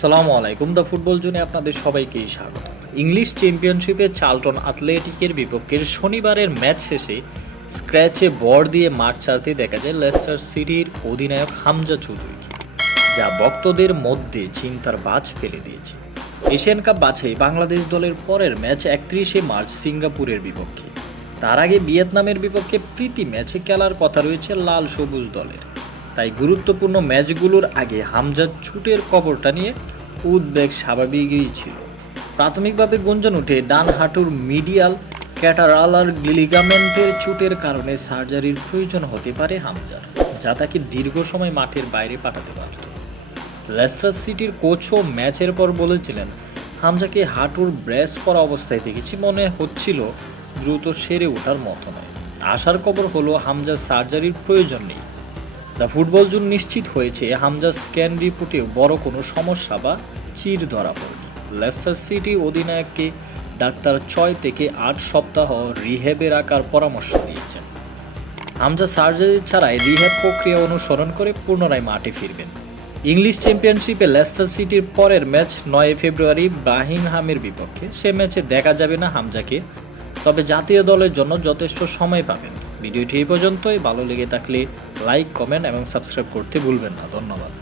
সালামু আলাইকুম। The football জোনে আপনাদের সবাইকেই স্বাগত। ইংলিশ চ্যাম্পিয়নশিপে চার্লটন অ্যাথলেটিকের বিপক্ষে শনিবারের ম্যাচ শেষে স্ক্র্যাচে বর দিয়ে মাঠ ছাড়তে দেখা যায় লেস্টার সিটির অধিনায়ক হামজা চৌধুরীকে, যা ভক্তদের মধ্যে চিন্তার বাজ ফেলে দিয়েছে। এশিয়ান কাপ বাছাই বাংলাদেশ দলের পরের ম্যাচ ৩১শে মার্চ সিঙ্গাপুরের বিপক্ষে। তার আগে ভিয়েতনামের বিপক্ষে প্রীতি ম্যাচে খেলার কথা রয়েছে লাল সবুজ দলের। তাই গুরুত্বপূর্ণ ম্যাচগুলোর আগে হামজার চোটের খবরটা নিয়ে উদ্বেগ স্বাভাবিকই ছিল। প্রাথমিকভাবে গুঞ্জন উঠে ডান হাঁটুর মিডিয়াল ক্যাটারালার লিগামেন্টের চোটের কারণে সার্জারির প্রয়োজন হতে পারে হামজার, যা তাকে দীর্ঘ সময় মাঠের বাইরে পাঠাতে পারত। লেস্টার সিটির কোচও ম্যাচের পর বলেছিলেন, হামজাকে হাঁটুর ব্রেস পরা অবস্থায় দেখেছি, মনে হচ্ছিল দ্রুত সেরে ওঠার মতো নয়। আশার খবর হলো হামজার সার্জারির প্রয়োজন নেই। দ্য ফুটবল জোন নিশ্চিত হয়েছে হামজার স্ক্যান রিপোর্টেও বড় কোনো সমস্যা বা চির ধরা পড়েনি। লেস্টার সিটি অধিনায়ককে ডাক্তার 6 থেকে 8 সপ্তাহ রিহ্যাবে রাখার পরামর্শ দিয়েছেন। হামজা সার্জারি ছাড়াই রিহ্যাব প্রক্রিয়া অনুসরণ করে পুনরায় মাঠে ফিরবেন। ইংলিশ চ্যাম্পিয়নশিপে লেস্টার সিটির পরের ম্যাচ 9 ফেব্রুয়ারি বার্মিংহামের বিপক্ষে। সে ম্যাচে দেখা যাবে না হামজাকে, তবে জাতীয় দলের জন্য যথেষ্ট সময় পাবেন। ভিডিওটি এই পর্যন্তই। ভালো লেগে থাকলে লাইক, কমেন্ট এবং সাবস্ক্রাইব করতে ভুলবেন না। ধন্যবাদ।